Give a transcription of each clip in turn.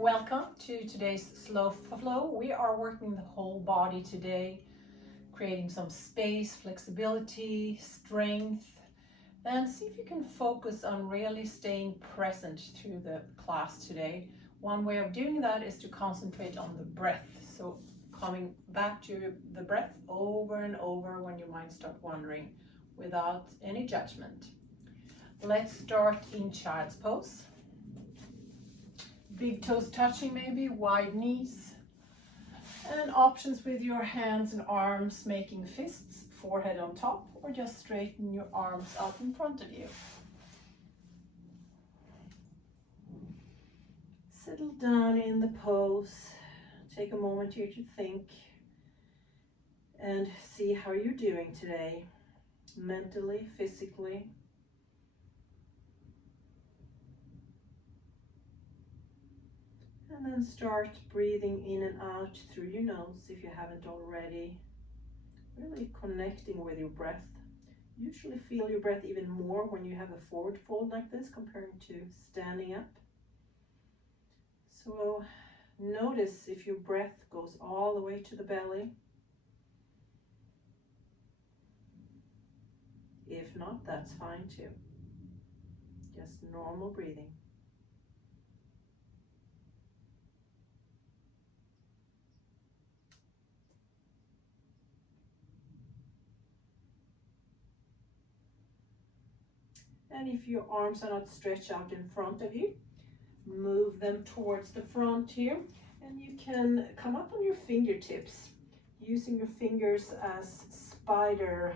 Welcome to today's slow flow. We are working the whole body today, creating some space, flexibility, strength, and see if you can focus on really staying present through the class today. One way of doing that is to concentrate on the breath. So coming back to the breath over and over when you might start wandering without any judgment. Let's start in child's pose. Big toes touching maybe, wide knees. And options with your hands and arms making fists, forehead on top, or just straighten your arms out in front of you. Settle down in the pose. Take a moment here to think and see how you're doing today, mentally, physically. And then start breathing in and out through your nose if you haven't already. Really connecting with your breath. Usually feel your breath even more when you have a forward fold like this comparing to standing up. So notice if your breath goes all the way to the belly. If not, that's fine too. Just normal breathing. And if your arms are not stretched out in front of you, move them towards the front here. And you can come up on your fingertips, using your fingers as spider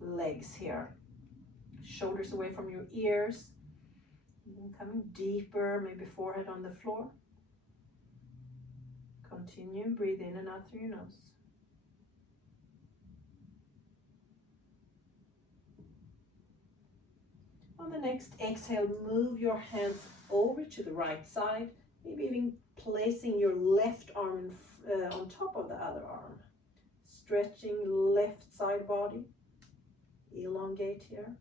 legs here. Shoulders away from your ears. And coming deeper, maybe forehead on the floor. Continue, breathe in and out through your nose. On the next exhale, move your hands over to the right side, maybe even placing your left arm on top of the other arm. Stretching left side body, elongate here,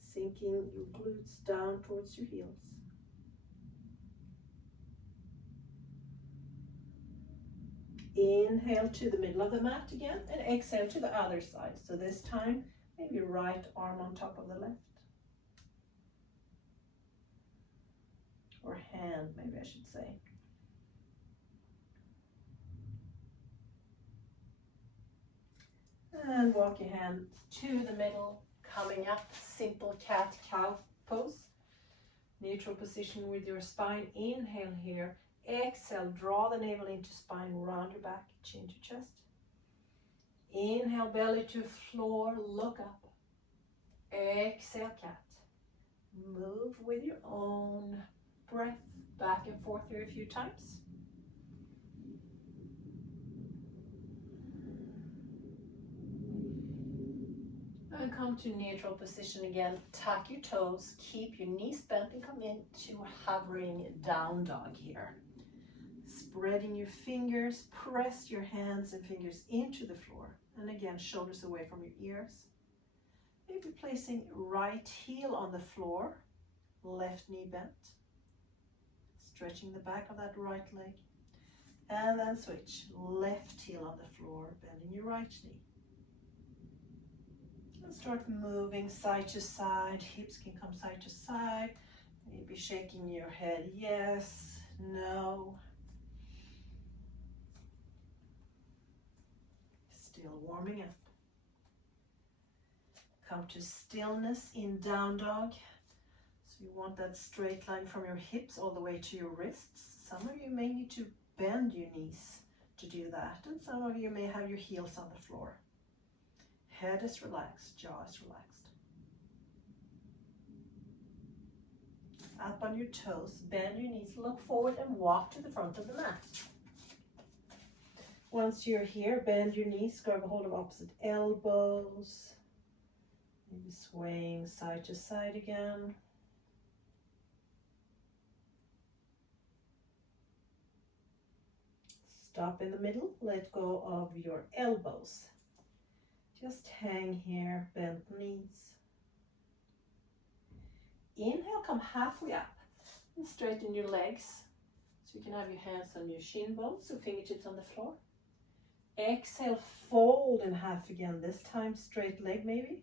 sinking your glutes down towards your heels. Inhale to the middle of the mat again and exhale to the other side. So this time, maybe right arm on top of the left. Or hand, maybe I should say. And walk your hands to the middle, coming up, simple cat-cow pose. Neutral position with your spine. Inhale here. Exhale, draw the navel into spine, round your back, chin to chest. Inhale, belly to floor, look up. Exhale, cat. Move with your own breath back and forth here a few times. And come to neutral position again. Tuck your toes, keep your knees bent and come into hovering down dog here. Spreading your fingers, press your hands and fingers into the floor. And again, shoulders away from your ears. Maybe placing right heel on the floor, left knee bent. Stretching the back of that right leg. And then switch. Left heel on the floor, bending your right knee. And start moving side to side. Hips can come side to side. Maybe shaking your head, yes, no. Still warming up. Come to stillness in down dog. So you want that straight line from your hips all the way to your wrists. Some of you may need to bend your knees to do that, and some of you may have your heels on the floor. Head is relaxed, jaw is relaxed. Up on your toes, bend your knees, look forward and walk to the front of the mat. Once you're here, bend your knees, grab a hold of opposite elbows. Maybe swaying side to side again. Stop in the middle, let go of your elbows. Just hang here, bent knees. Inhale, come halfway up and straighten your legs. So you can have your hands on your shin bones, so fingertips on the floor. Exhale, fold in half again, this time straight leg maybe.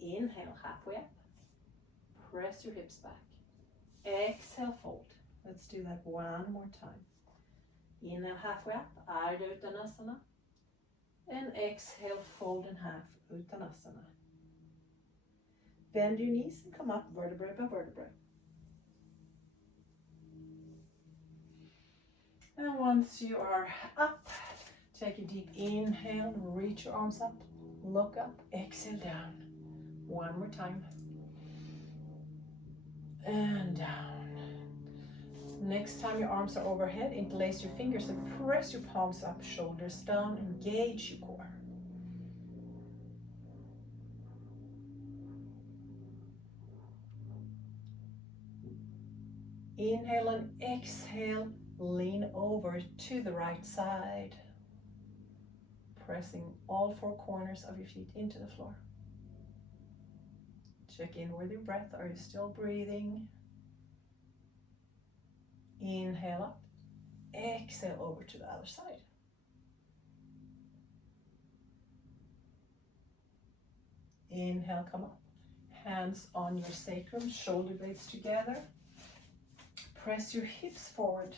Inhale, halfway up. Press your hips back. Exhale, fold. Let's do that one more time. Inhale, halfway up, Ardha Uttanasana. And exhale, fold in half, Uttanasana. Bend your knees and come up vertebrae by vertebrae. And once you are up, take a deep inhale, reach your arms up, look up, exhale down. One more time. And down. Next time your arms are overhead, interlace your fingers and press your palms up, shoulders down, engage your core. Inhale and exhale, lean over to the right side, pressing all four corners of your feet into the floor. Check in with your breath. Are you still breathing? Inhale up, exhale over to the other side. Inhale, come up. Hands on your sacrum, shoulder blades together. Press your hips forward.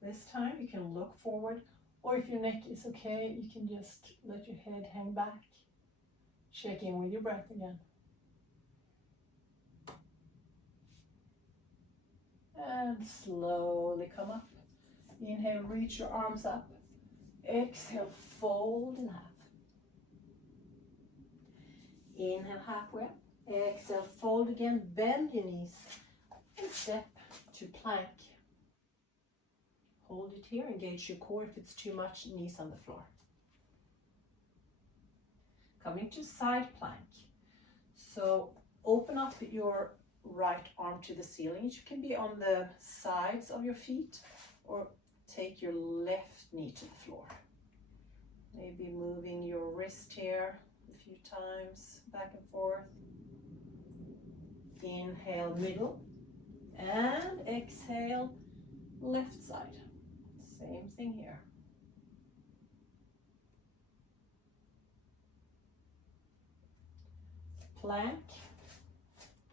This time you can look forward, or if your neck is okay, you can just let your head hang back. Check in with your breath again. And slowly come up. Inhale, reach your arms up. Exhale, fold in half. Inhale, halfway up. Exhale, fold again, bend your knees and step to plank. Hold it here, engage your core. If it's too much, knees on the floor. Coming to side plank. So open up your right arm to the ceiling. It can be on the sides of your feet, or take your left knee to the floor. Maybe moving your wrist here a few times, back and forth. Inhale, middle, and exhale, left side. Same thing here. Plank.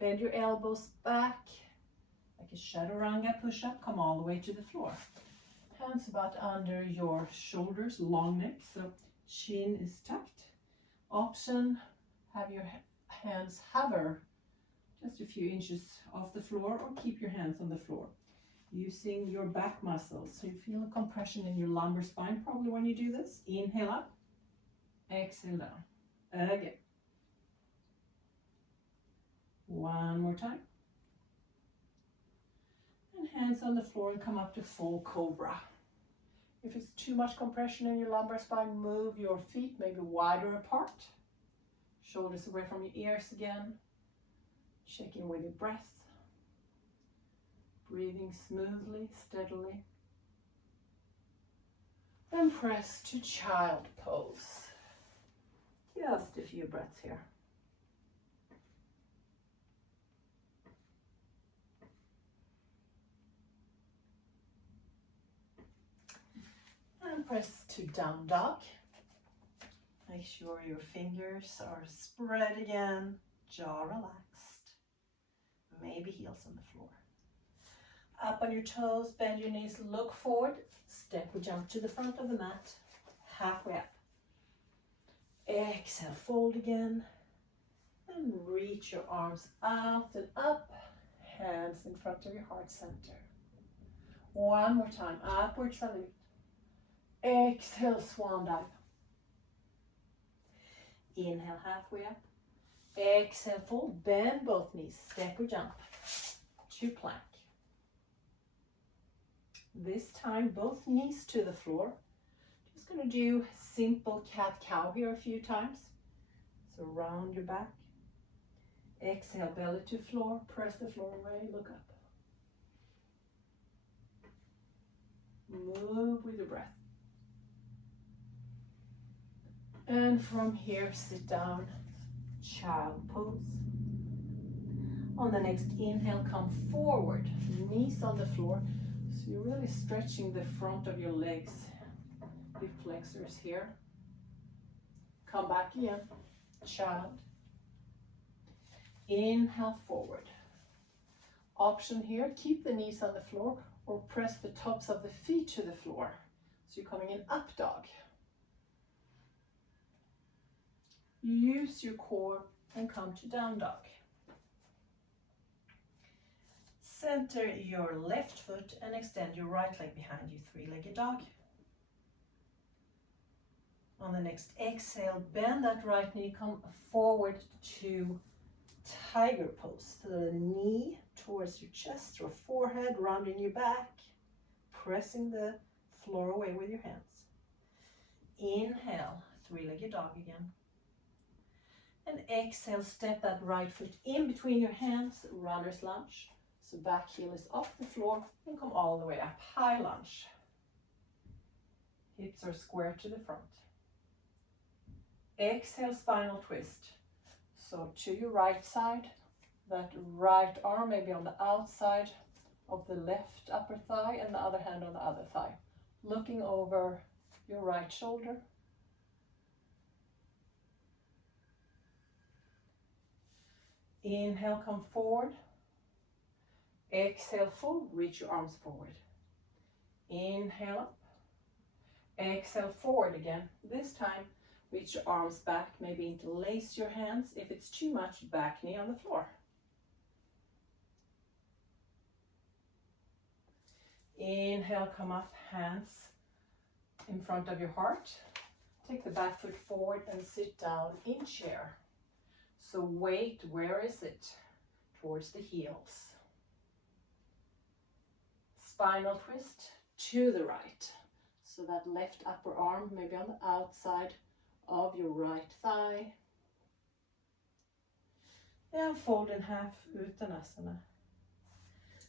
Bend your elbows back, like a chaturanga push-up. Come all the way to the floor. Hands about under your shoulders, long neck, so chin is tucked. Option, have your hands hover just a few inches off the floor, or keep your hands on the floor. Using your back muscles, so you feel a compression in your lumbar spine probably when you do this. Inhale up, exhale down. Again. One more time. And hands on the floor and come up to full cobra. If it's too much compression in your lumbar spine, move your feet maybe wider apart. Shoulders away from your ears again. Check in with your breath. Breathing smoothly, steadily. And press to child pose. Just a few breaths here. And press to down dog. Make sure your fingers are spread again, jaw relaxed, maybe heels on the floor. Up on your toes, bend your knees, look forward, step or jump to the front of the mat, halfway up. Exhale, fold again, and reach your arms out and up, hands in front of your heart center. One more time, upward salute. Exhale, swan dive. Inhale, halfway up. Exhale, fold, bend both knees, step or jump to plank. This time, both knees to the floor. Just going to do simple cat-cow here a few times. So round your back. Exhale, belly to floor, press the floor away, look up. Move with your breath. And from here, sit down, child pose. On the next inhale, come forward, knees on the floor. So you're really stretching the front of your legs, hip flexors here. Come back again, child. Inhale forward. Option here, keep the knees on the floor or press the tops of the feet to the floor. So you're coming in up dog. Use your core and come to down dog. Center your left foot and extend your right leg behind you, three-legged dog. On the next exhale, bend that right knee, come forward to tiger pose. So the knee towards your chest or forehead, rounding your back, pressing the floor away with your hands. Inhale, three-legged dog again. And exhale, step that right foot in between your hands, runner's lunge. So back heel is off the floor and come all the way up, high lunge. Hips are square to the front. Exhale, spinal twist. So to your right side, that right arm maybe on the outside of the left upper thigh and the other hand on the other thigh. Looking over your right shoulder. Inhale, come forward. Exhale, full, reach your arms forward. Inhale up. Exhale, forward again. This time, reach your arms back, maybe interlace your hands. If it's too much, back knee on the floor. Inhale, come up, hands in front of your heart. Take the back foot forward and sit down in chair. So weight, where is it? Towards the heels. Spinal twist to the right. So that left upper arm maybe on the outside of your right thigh. And fold in half, Uttanasana.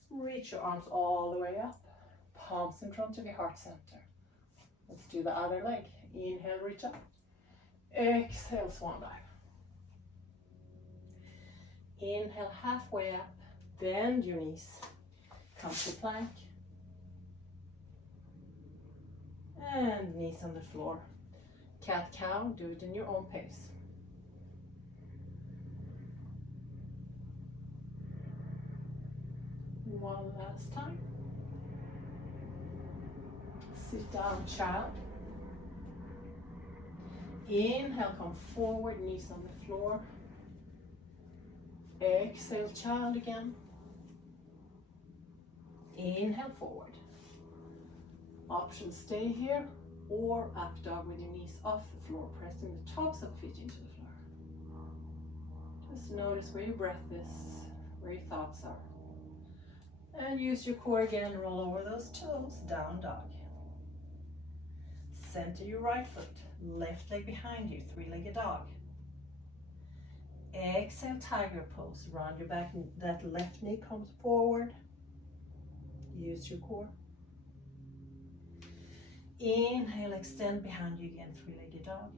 Reach your arms all the way up. Palms in front of your heart center. Let's do the other leg. Inhale, reach up. Exhale, swan dive. Inhale, halfway up. Bend your knees. Come to plank. And knees on the floor. Cat-cow, do it in your own pace. One last time. Sit down, child. Inhale, come forward, knees on the floor. Exhale, child again. Inhale, forward. Option, stay here or up dog with your knees off the floor, pressing the tops of the feet into the floor. Just notice where your breath is, where your thoughts are. And use your core again, roll over those toes, down dog. Center your right foot, left leg behind you, three-legged dog. Exhale, tiger pose, round your back, that left knee comes forward. Use your core. Inhale, extend behind you again, three-legged dog.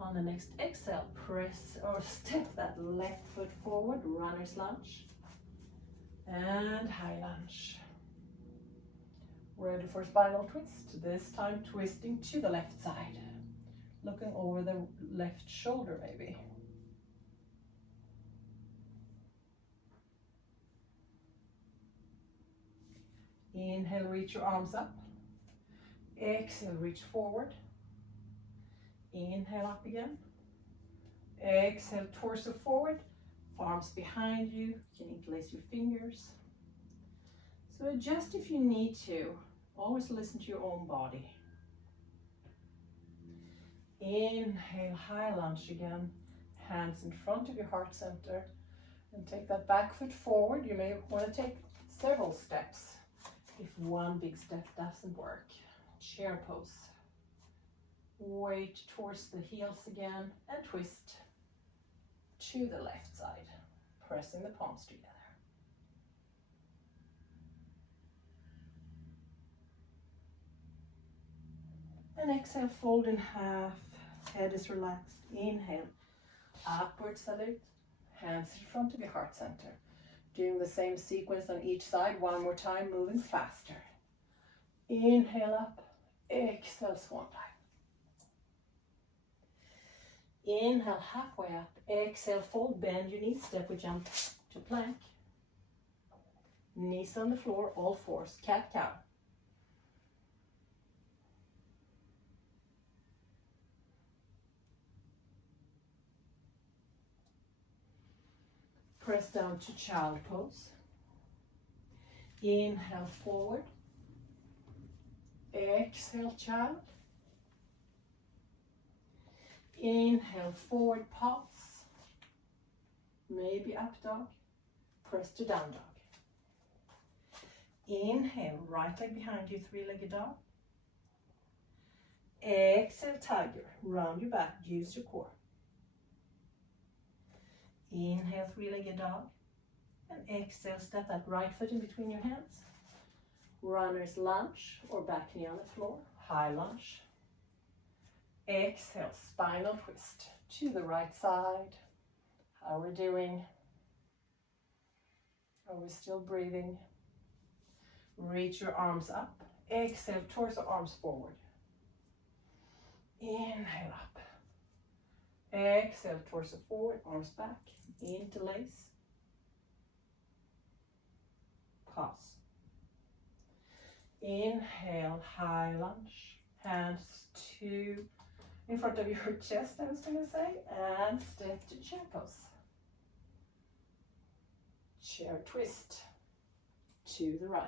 On the next exhale, press or step that left foot forward, runner's lunge. And high lunge. Ready for spinal twist. This time twisting to the left side. Looking over the left shoulder maybe. Inhale, reach your arms up. Exhale, reach forward. Inhale, up again. Exhale, torso forward. Arms behind you. You can interlace your fingers. So adjust if you need to. Always listen to your own body. Inhale, high lunge again. Hands in front of your heart center. And take that back foot forward. You may want to take several steps if one big step doesn't work. Chair pose. Weight towards the heels again and twist to the left side, pressing the palms together. And exhale, fold in half, head is relaxed. Inhale, upward salute, Hands in front of your heart center. Doing the same sequence on each side. One more time, moving faster. Inhale up, exhale, swan dive. Inhale, halfway up, exhale, fold, bend your knees, step or jump to plank. Knees on the floor, all fours, cat-cow. Press down to child pose. Inhale, forward. Exhale, child. Inhale, forward, pulse. Maybe up dog. Press to down dog. Inhale, right leg behind you, three-legged dog. Exhale, tiger. Round your back, use your core. Inhale, three-legged dog. And exhale, step that right foot in between your hands. Runner's lunge or back knee on the floor. High lunge. Exhale, spinal twist to the right side. How are we doing? Are we still breathing? Reach your arms up. Exhale, torso arms forward. Inhale up. Exhale, torso forward, arms back. Interlace. Pause. Inhale, high lunge. Hands to in front of your chest, I was going to say. And step to chair pose. Chair twist to the right.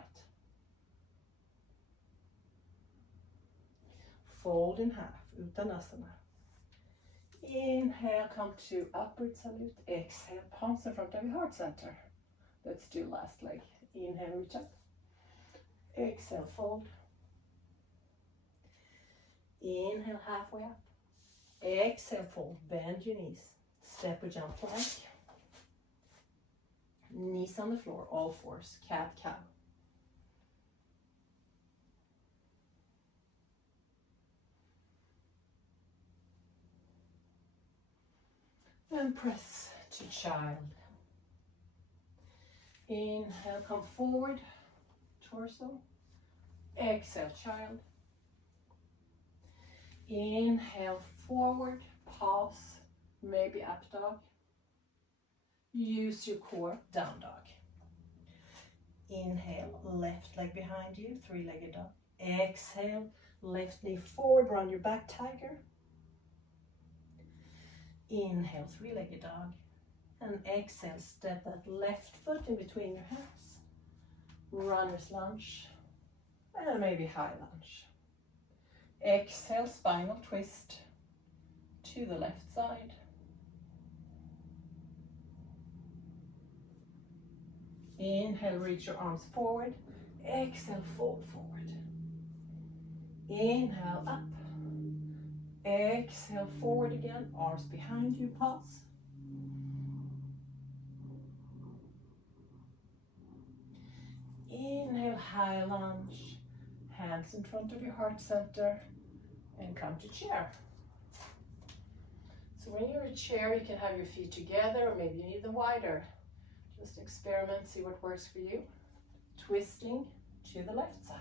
Fold in half, Uttanasana. Inhale, come to upward salute. Exhale, palms in front of your heart center. Let's do last leg. Inhale, reach up. Exhale, fold. Inhale, halfway up. Exhale, fold. Bend your knees. Step or jump plank. Knees on the floor, all fours. Cat-cow. And press to child. Inhale, come forward, torso. Exhale, child. Inhale, forward, pulse, maybe up dog. Use your core, down dog. Inhale, left leg behind you, three-legged dog. Exhale, left knee forward, round your back, tiger. Inhale, three-legged dog. And exhale, step that left foot in between your hands. Runner's lunge. And maybe high lunge. Exhale, spinal twist to the left side. Inhale, reach your arms forward. Exhale, fold forward. Inhale, up. Exhale, forward again. Arms behind you, pulse. Inhale, high lunge. Hands in front of your heart center. And come to chair. So when you're in a chair, you can have your feet together, or maybe you need them wider. Just experiment, see what works for you. Twisting to the left side.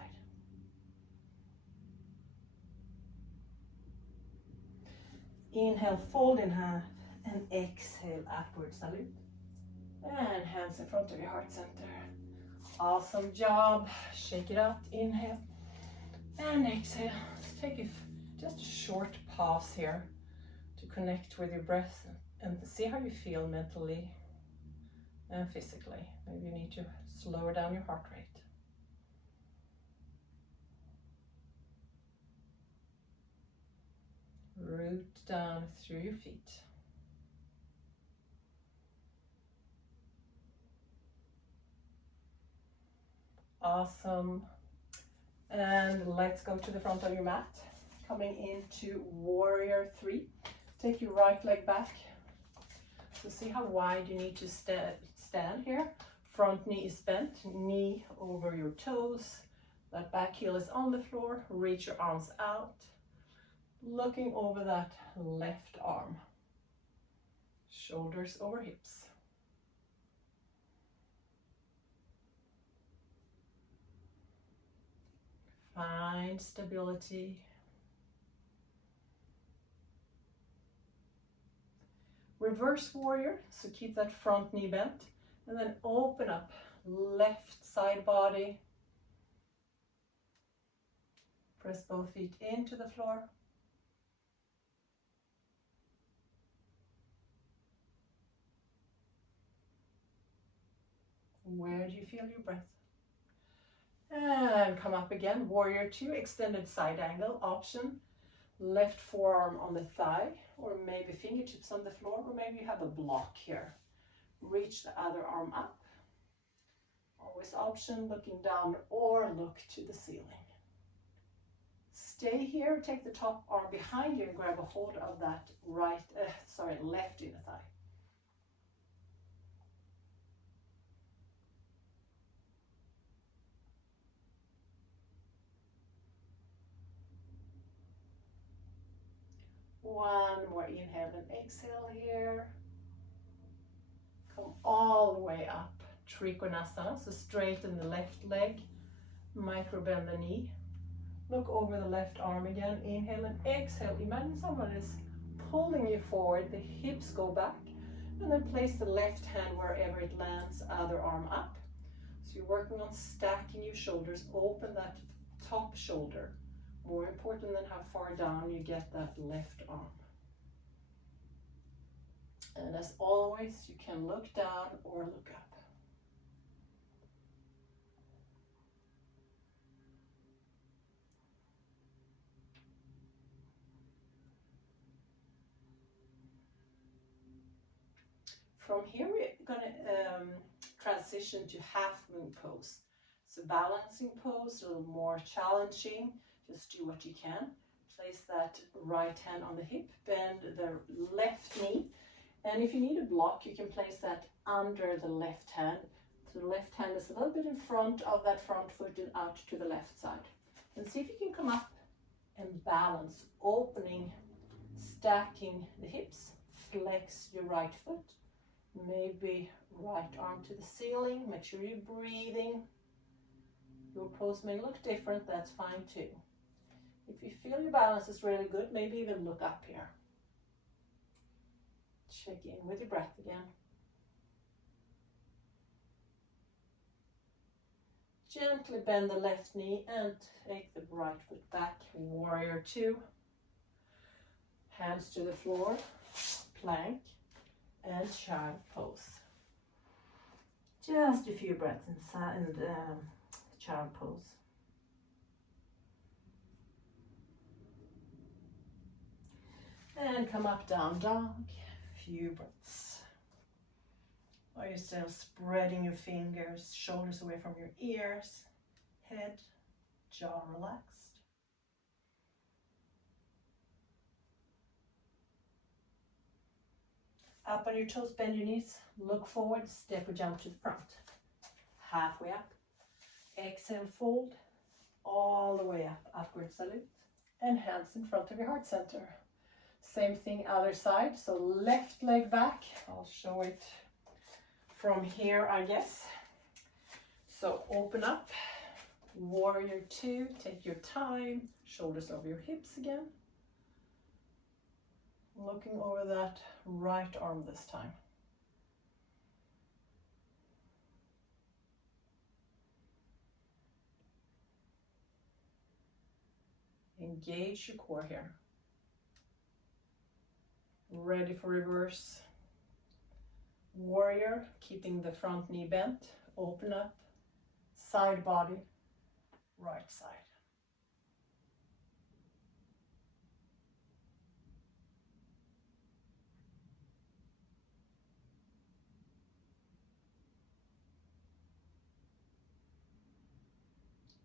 Inhale, fold in half, and exhale, upward salute. And hands in front of your heart center. Awesome job. Shake it out. Inhale and exhale. Let's take just a short pause here to connect with your breath and see how you feel mentally and physically. Maybe you need to slower down your heart rate. Root down through your feet. Awesome. And let's go to the front of your mat. Coming into warrior 3. Take your right leg back. So see how wide you need to stand here. Front knee is bent, knee over your toes. That back heel is on the floor. Reach your arms out. Looking over that left arm. Shoulders over hips. Find stability. Reverse warrior, so keep that front knee bent. And then open up, left side body. Press both feet into the floor. Where do you feel your breath? And come up again, warrior two, extended side angle option. Left forearm on the thigh, or maybe fingertips on the floor, or maybe you have a block here. Reach the other arm up. Always option, looking down or look to the ceiling. Stay here, take the top arm behind you and grab a hold of that left inner thigh. One more inhale and exhale here. Come all the way up. Trikonasana, so straighten the left leg, micro bend the knee. Look over the left arm again, inhale and exhale. Imagine someone is pulling you forward, the hips go back, and then place the left hand wherever it lands, other arm up. So you're working on stacking your shoulders, open that top shoulder. More important than how far down you get that left arm. And as always, you can look down or look up. From here, we're going to transition to half moon pose. So balancing pose, a little more challenging. Just do what you can. Place that right hand on the hip, bend the left knee. And if you need a block, you can place that under the left hand. So the left hand is a little bit in front of that front foot and out to the left side. And see if you can come up and balance, opening, stacking the hips. Flex your right foot. Maybe right arm to the ceiling. Make sure you're breathing. Your pose may look different, that's fine too. If you feel your balance is really good, maybe even look up here. Check in with your breath again. Gently bend the left knee and take the right foot back. Warrior two. Hands to the floor, plank, and child pose. Just a few breaths inside and child pose. And come up, down dog. Few breaths. While you're still spreading your fingers, shoulders away from your ears, head, jaw relaxed. Up on your toes, bend your knees, look forward, step or jump to the front. Halfway up. Exhale, fold, all the way up, upward salute, and hands in front of your heart center. Same thing, other side, so left leg back. I'll show it from here, I guess. So open up, warrior two, take your time, shoulders over your hips again. Looking over that right arm this time. Engage your core here. Ready for reverse. Warrior, keeping the front knee bent. Open up. Side body, right side.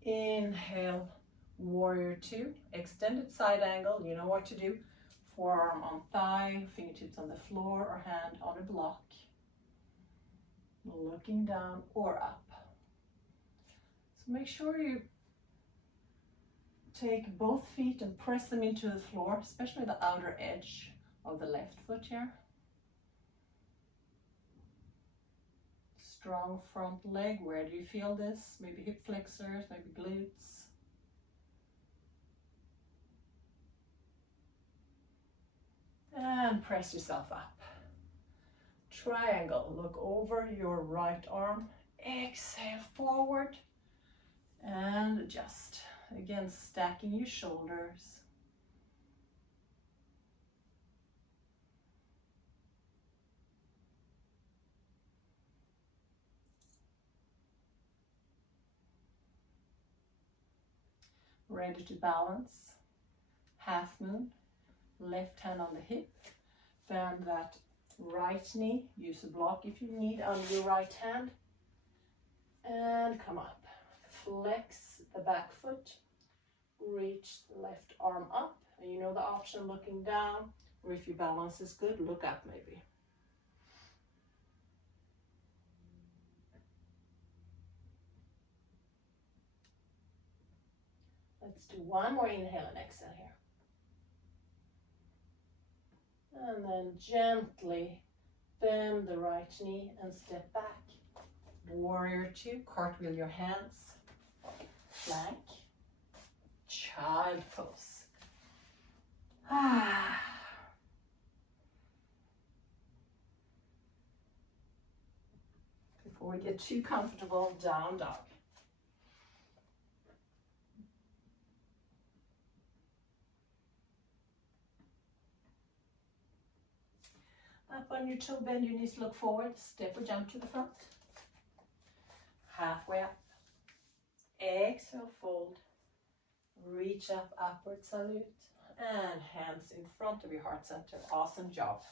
Inhale, warrior two, extended side angle, you know what to do. Forearm on thigh, fingertips on the floor or hand on a block. Looking down or up. So make sure you take both feet and press them into the floor, especially the outer edge of the left foot here. Strong front leg, where do you feel this? Maybe hip flexors, maybe glutes. And press yourself up. Triangle, look over your right arm. Exhale forward and adjust. Again, stacking your shoulders. Ready to balance. Half moon, left hand on the hip. Bend that right knee. Use a block if you need on your right hand. And come up. Flex the back foot. Reach the left arm up. And you know the option looking down. Or if your balance is good, look up maybe. Let's do one more inhale and exhale here. And then gently bend the right knee and step back. Warrior two, cartwheel your hands. Plank. Child pose. Before we get too comfortable, down dog. Up on your toe, bend your knees, look forward, step or jump to the front. Halfway up. Exhale, fold. Reach up, upward salute. And hands in front of your heart center. Awesome job.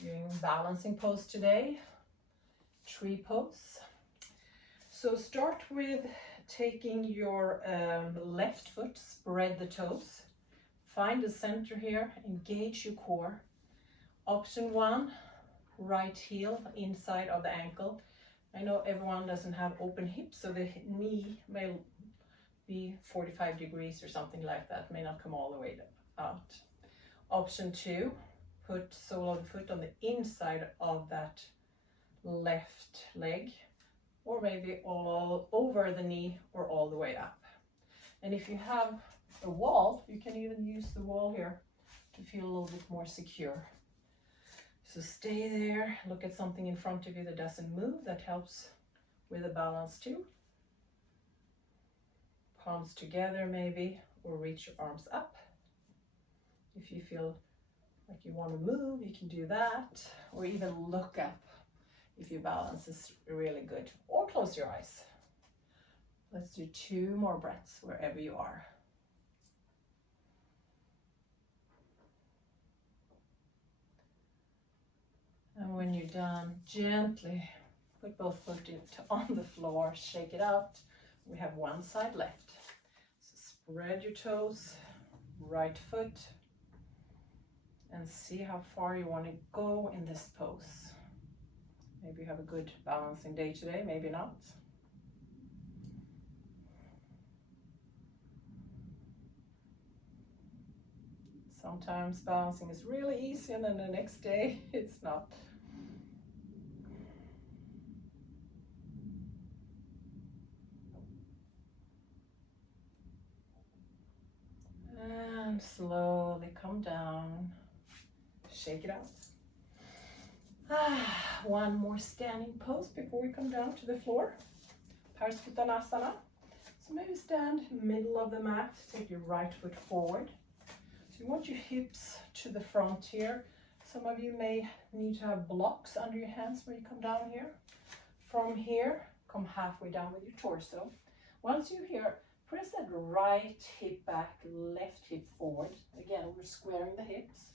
Doing balancing pose today. Tree pose. So start with taking your left foot, spread the toes. Find the center here, engage your core. Option one, right heel inside of the ankle. I know everyone doesn't have open hips, so the knee may be 45 degrees or something like that, may not come all the way out. Option two, put sole of the foot on the inside of that left leg, or maybe all over the knee or all the way up. And if you have a wall, you can even use the wall here to feel a little bit more secure. So stay there, look at something in front of you that doesn't move, that helps with the balance too. Palms together maybe, or reach your arms up. If you feel like you want to move, you can do that, or even look up if your balance is really good, or close your eyes. Let's do 2 more breaths wherever you are. And when you're done, gently put both feet on the floor, shake it out. We have one side left. So spread your toes, right foot, and see how far you want to go in this pose. Maybe you have a good balancing day today, maybe not. Sometimes balancing is really easy and then the next day it's not. And slowly come down, shake it out. One more standing pose before we come down to the floor. Parasuttanasana. So maybe stand middle of the mat, take your right foot forward. So you want your hips to the front here. Some of you may need to have blocks under your hands when you come down here. From here, come halfway down with your torso. Once you're here, press that right hip back, left hip forward. Again, we're squaring the hips.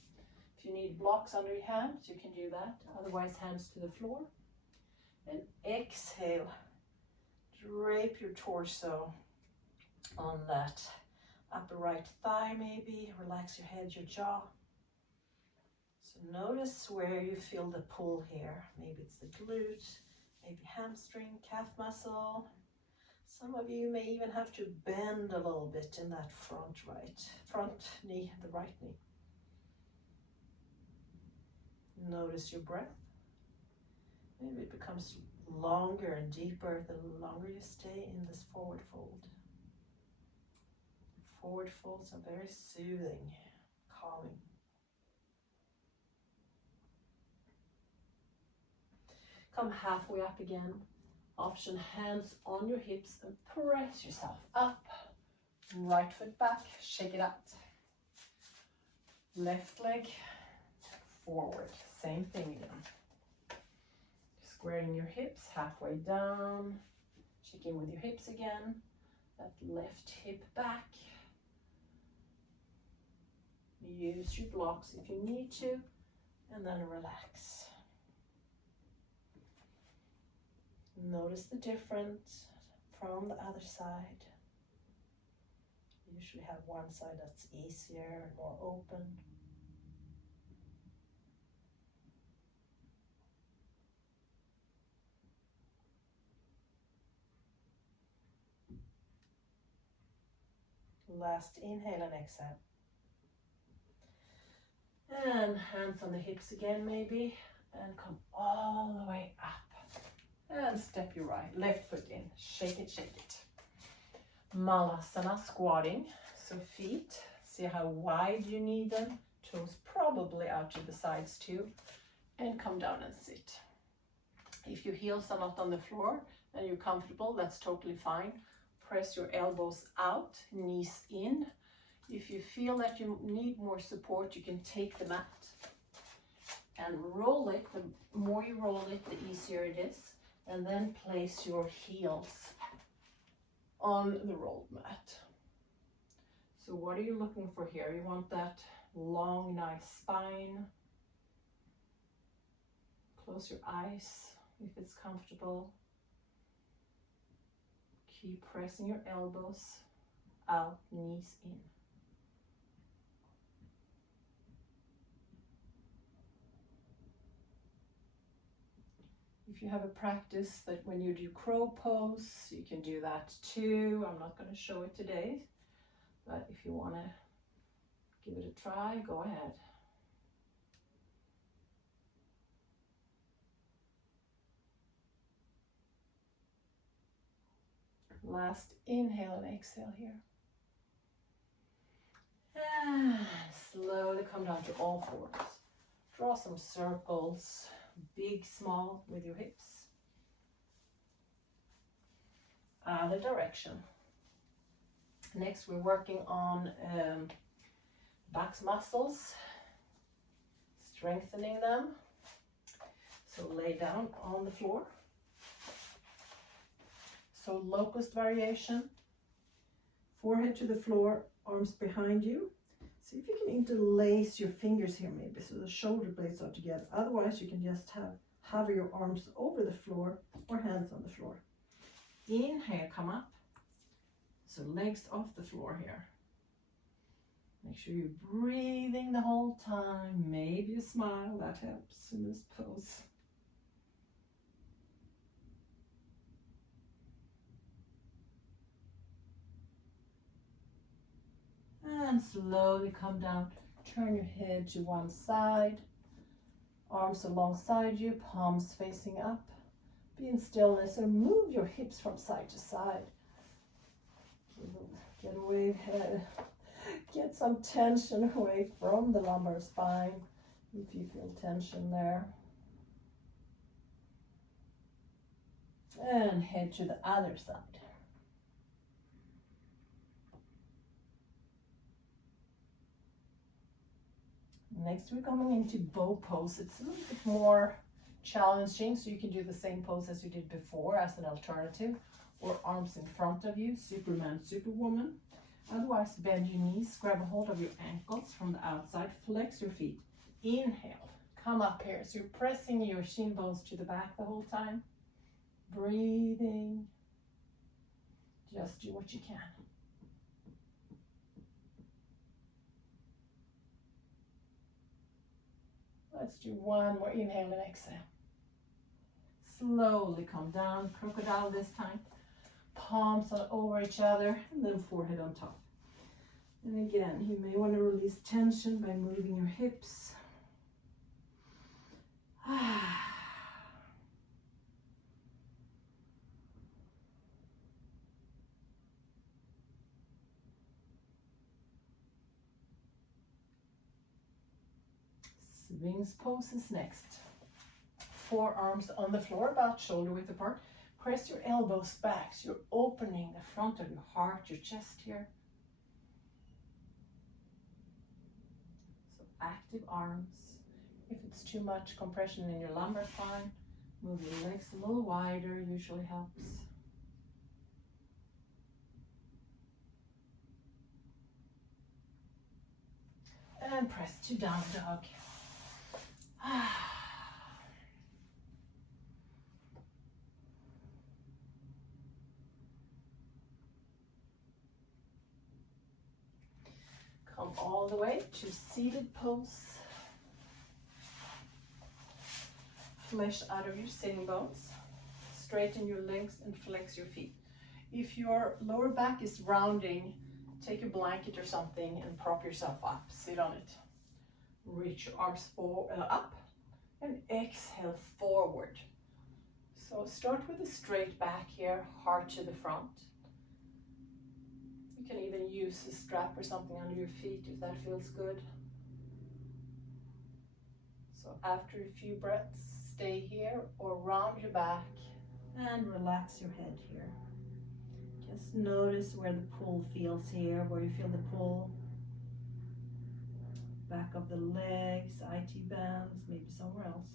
If you need blocks under your hands, you can do that. Otherwise, hands to the floor. And exhale, drape your torso on that upper right thigh maybe. Relax your head, your jaw. So notice where you feel the pull here. Maybe it's the glute, maybe hamstring, calf muscle. Some of you may even have to bend a little bit in that front knee, the right knee. Notice your breath. Maybe it becomes longer and deeper the longer you stay in this forward fold. Forward folds are very soothing, calming. Come halfway up again. Option hands on your hips and press yourself up. Right foot back, shake it out. Left leg forward, same thing again. Squaring your hips halfway down, shaking with your hips again. That left hip back. Use your blocks if you need to, and then relax. Notice the difference from the other side. Usually have one side that's easier, more open. Last inhale and exhale. And hands on the hips again maybe, and come all the way up. And step your left foot in, shake it, shake it. Malasana, squatting, so feet, see how wide you need them, toes probably out to the sides too, and come down and sit. If your heels are not on the floor and you're comfortable, that's totally fine. Press your elbows out, knees in. If you feel that you need more support, you can take the mat and roll it. The more you roll it, the easier it is. And then place your heels on the rolled mat. So what are you looking for here? You want that long, nice spine. Close your eyes if it's comfortable. Keep pressing your elbows out, knees in. If you have a practice that when you do crow pose, you can do that too. I'm not going to show it today, but if you want to give it a try, go ahead. Last inhale and exhale here. And slowly come down to all fours. Draw some circles, big, small, with your hips. Other direction. Next, we're working on back muscles, strengthening them. So lay down on the floor. So locust variation, forehead to the floor, arms behind you. See if you can interlace your fingers here maybe so the shoulder blades are together. Otherwise you can just hover your arms over the floor or hands on the floor. Inhale, come up. So legs off the floor here. Make sure you're breathing the whole time. Maybe a smile, that helps in this pose. And slowly come down, turn your head to one side, arms alongside you, palms facing up. Be in stillness and move your hips from side to side. Get away, get some tension away from the lumbar spine if you feel tension there. And head to the other side. Next we're coming into bow pose. It's a little bit more challenging, so you can do the same pose as you did before as an alternative, or arms in front of you, Superman, Superwoman. Otherwise, bend your knees, grab a hold of your ankles from the outside, flex your feet. Inhale, come up here. So you're pressing your shin bones to the back the whole time. Breathing. Just do what you can. Let's do one more inhale and exhale. Slowly come down, crocodile this time. Palms are over each other and then forehead on top. And again, you may want to release tension by moving your hips. Swings pose is next. forearms on the floor, about shoulder width apart. Press your elbows back, so you're opening the front of your heart, your chest here. So active arms. If it's too much compression in your lumbar spine, move your legs a little wider, usually helps. And press to down dog. Come all the way to seated pose. Flesh out of your sitting bones. Straighten your legs and flex your feet. If your lower back is rounding, take a blanket or something and prop yourself up. Sit on it. Reach your arms up and exhale forward. So start with a straight back here, heart to the front. You can even use a strap or something under your feet if that feels good. So after a few breaths, stay here or round your back and relax your head here. Just notice where the pull feels here, where you feel the pull. Back of the legs, IT bands, maybe somewhere else.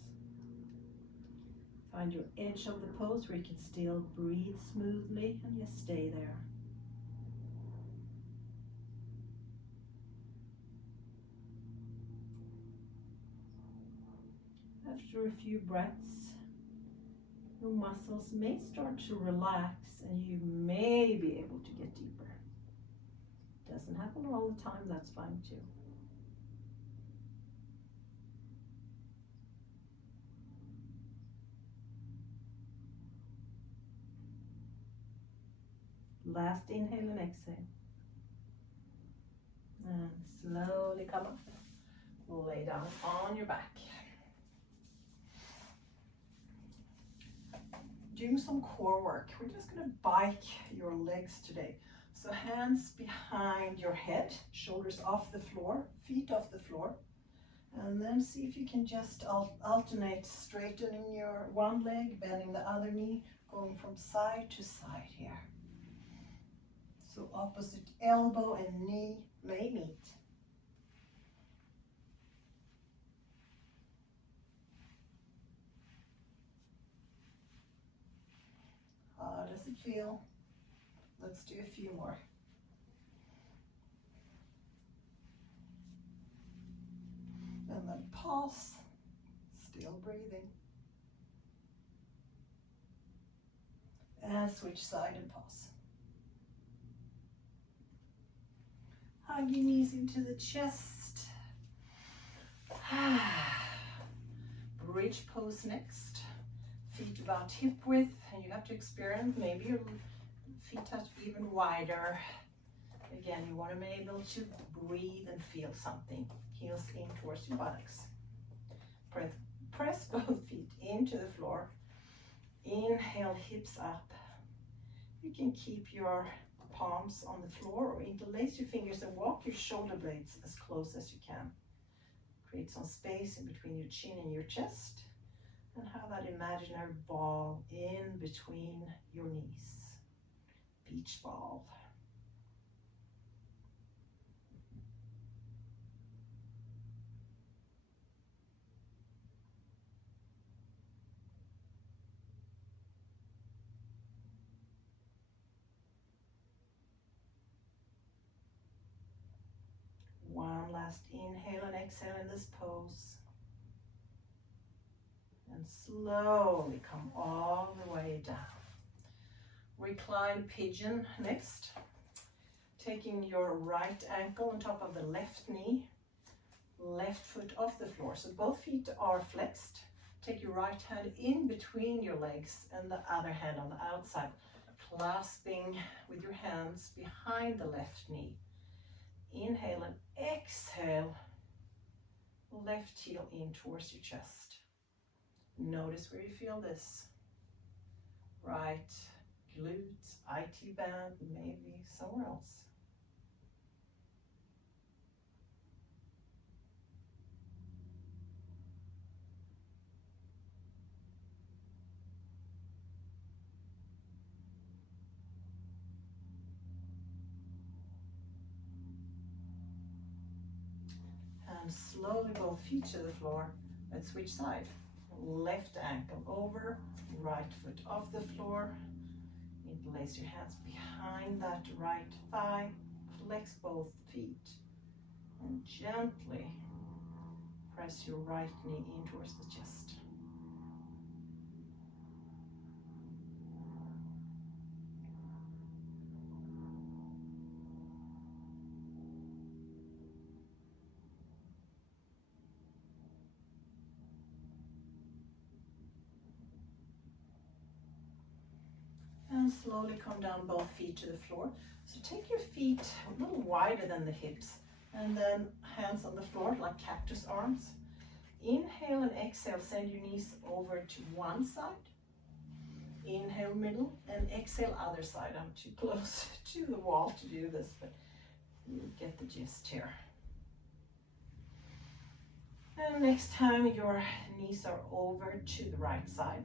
Find your edge of the pose where you can still breathe smoothly and just stay there. After a few breaths, your muscles may start to relax and you may be able to get deeper. Doesn't happen all the time, that's fine too. Last inhale and exhale. And slowly come up. Lay down on your back. Doing some core work. We're just going to bike your legs today. So hands behind your head, shoulders off the floor, feet off the floor. And then see if you can just alternate, straightening your one leg, bending the other knee, going from side to side here. So opposite elbow and knee may meet. How does it feel? Let's do a few more. And then pause, still breathing. And switch side and pause. Hug your knees into the chest. Bridge pose next. Feet about hip width, and you have to experiment. Maybe your feet touch even wider. Again, you want to be able to breathe and feel something. Heels in towards your buttocks. Press both feet into the floor. Inhale, hips up. You can keep your palms on the floor or interlace your fingers and walk your shoulder blades as close as you can. Create some space in between your chin and your chest, and have that imaginary ball in between your knees. Beach ball. One last inhale and exhale in this pose. And slowly come all the way down. Recline pigeon next. Taking your right ankle on top of the left knee, left foot off the floor. So both feet are flexed. Take your right hand in between your legs and the other hand on the outside, clasping with your hands behind the left knee. Inhale and exhale, left heel in towards your chest. Notice where you feel this. Right glute, IT band, maybe somewhere else. And slowly both feet to the floor. Let's switch side. Left ankle over, right foot off the floor. Interlace your hands behind that right thigh. Flex both feet. And gently press your right knee in towards the chest. And slowly come down both feet to the floor. So take your feet a little wider than the hips, and then hands on the floor like cactus arms. Inhale and exhale, send your knees over to one side. Inhale middle and exhale other side. I'm too close to the wall to do this, but you get the gist here. And next time your knees are over to the right side,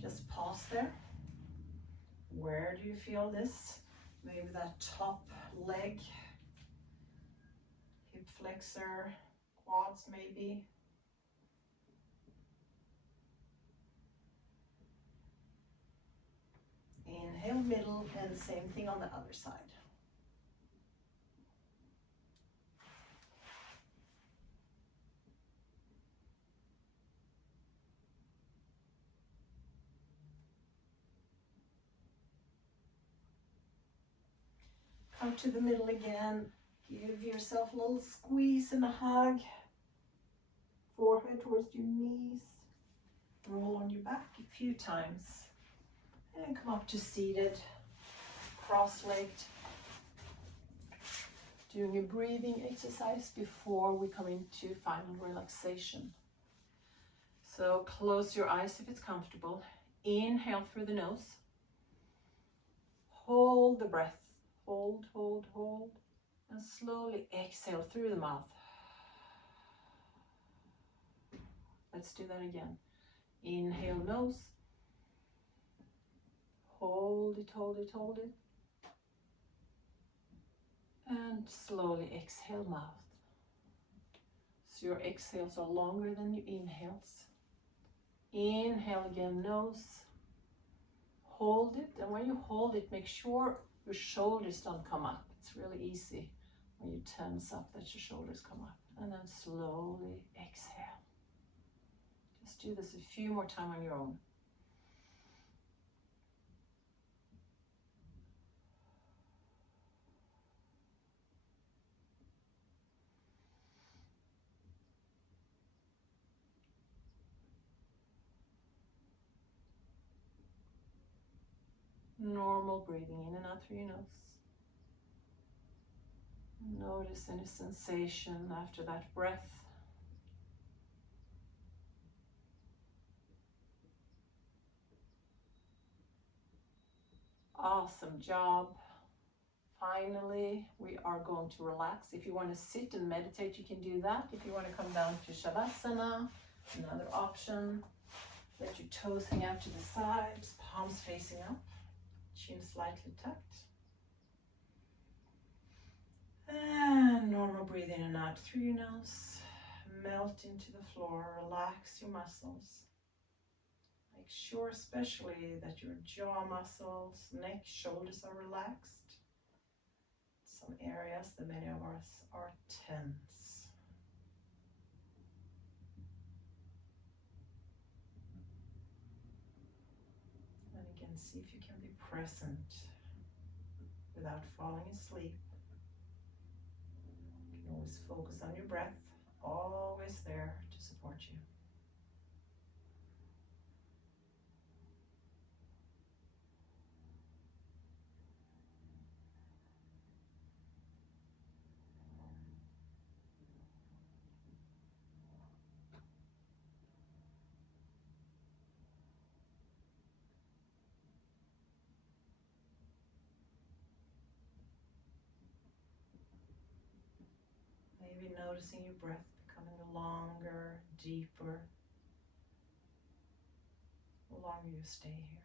just pause there. Where do you feel this? Maybe that top leg, hip flexor, quads maybe. Inhale middle and same thing on the other side. Come to the middle again. Give yourself a little squeeze and a hug. Forehead towards your knees. Roll on your back a few times. And come up to seated, cross-legged. Doing a breathing exercise before we come into final relaxation. So close your eyes if it's comfortable. Inhale through the nose. Hold the breath. Hold, hold, hold. And slowly exhale through the mouth. Let's do that again. Inhale nose. Hold it, hold it, hold it. And slowly exhale mouth. So your exhales are longer than your inhales. Inhale again, nose. Hold it, and when you hold it, make sure your shoulders don't come up. It's really easy when you tense up that your shoulders come up. And then slowly exhale. Just do this a few more times on your own. Normal breathing in and out through your nose. Notice any sensation after that breath. Awesome job. Finally, we are going to relax. If you want to sit and meditate, you can do that. If you want to come down to Shavasana, another option. Let your toes hang out to the sides, palms facing up, chin slightly tucked. And normal breathe in and out through your nose. Melt into the floor, relax your muscles. Make sure especially that your jaw muscles, neck, shoulders are relaxed. Some areas that many of us are tense. And again, see if you can be present without falling asleep. You can always focus on your breath, always there to support you. Maybe noticing your breath becoming longer, deeper, the longer you stay here.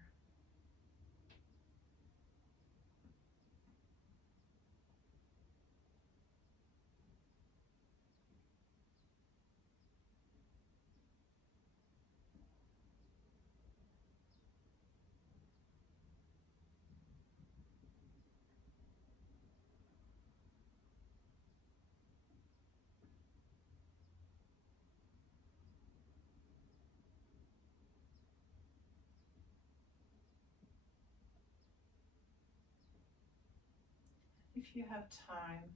if you have time,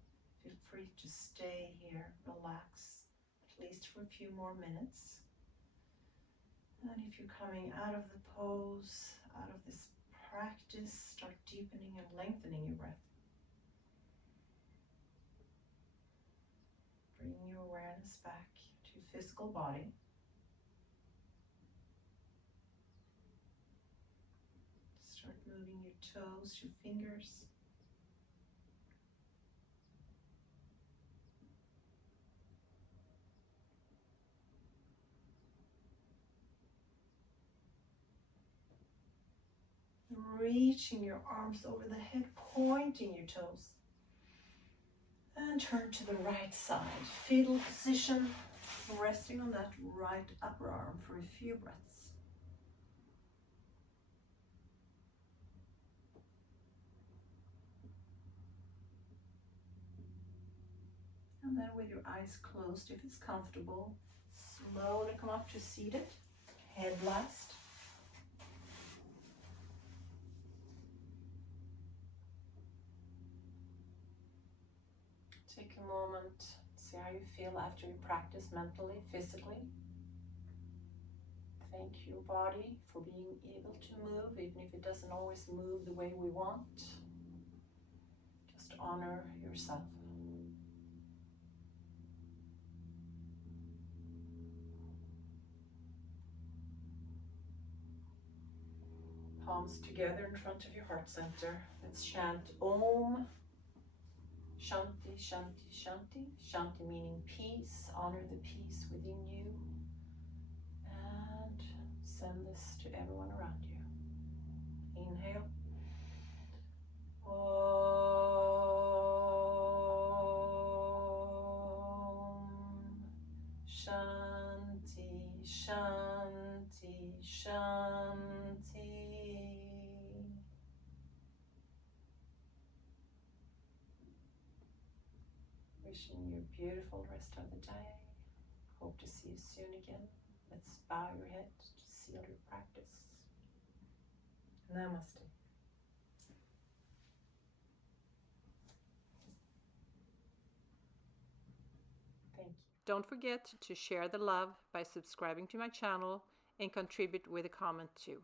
feel free to stay here, relax, at least for a few more minutes. And if you're coming out of the pose, out of this practice, start deepening and lengthening your breath. Bring your awareness back to your physical body. Start moving your toes, your fingers. Reaching your arms over the head, pointing your toes. And turn to the right side. Fetal position, resting on that right upper arm for a few breaths. And then with your eyes closed, if it's comfortable, slowly come up to seated, head last. Take a moment, see how you feel after you practice mentally, physically. Thank your body for being able to move, even if it doesn't always move the way we want. Just honor yourself. Palms together in front of your heart center. Let's chant Om Shanti, Shanti, Shanti. Shanti meaning peace. Honor the peace within you. And send this to everyone around you. Inhale. Om Shanti, Shanti, Shanti. Wishing you a beautiful rest of the day. Hope to see you soon again. Let's bow your head to seal your practice. Namaste. Thank you. Don't forget to share the love by subscribing to my channel and contribute with a comment too.